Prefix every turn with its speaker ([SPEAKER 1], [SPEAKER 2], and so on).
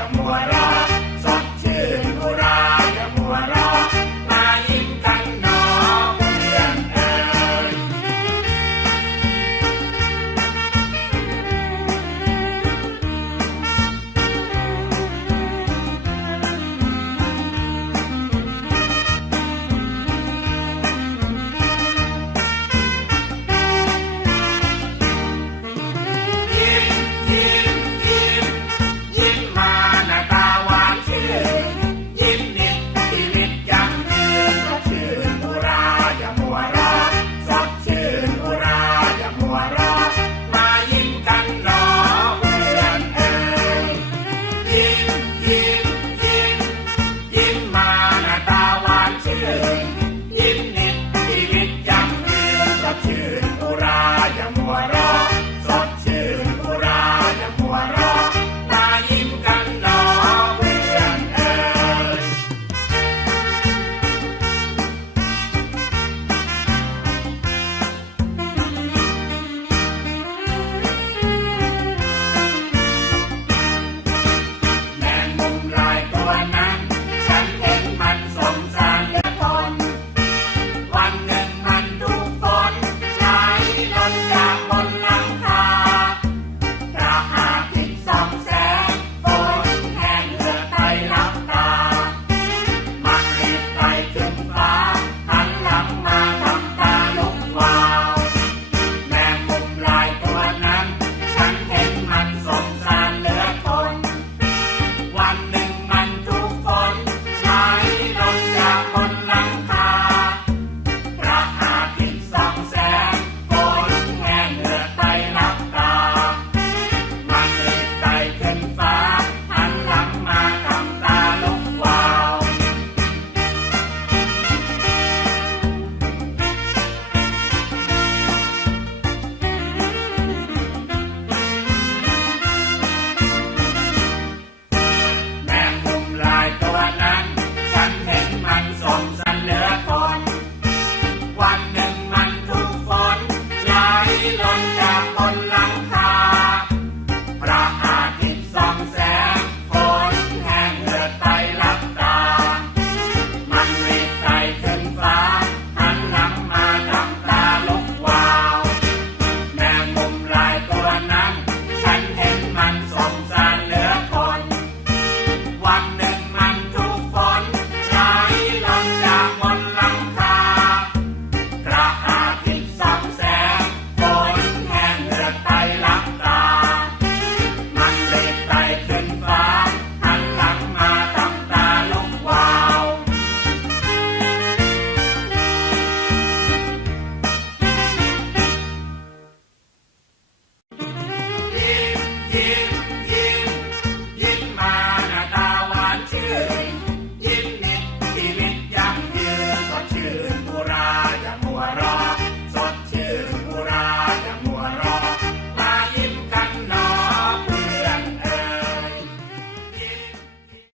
[SPEAKER 1] Jambuara.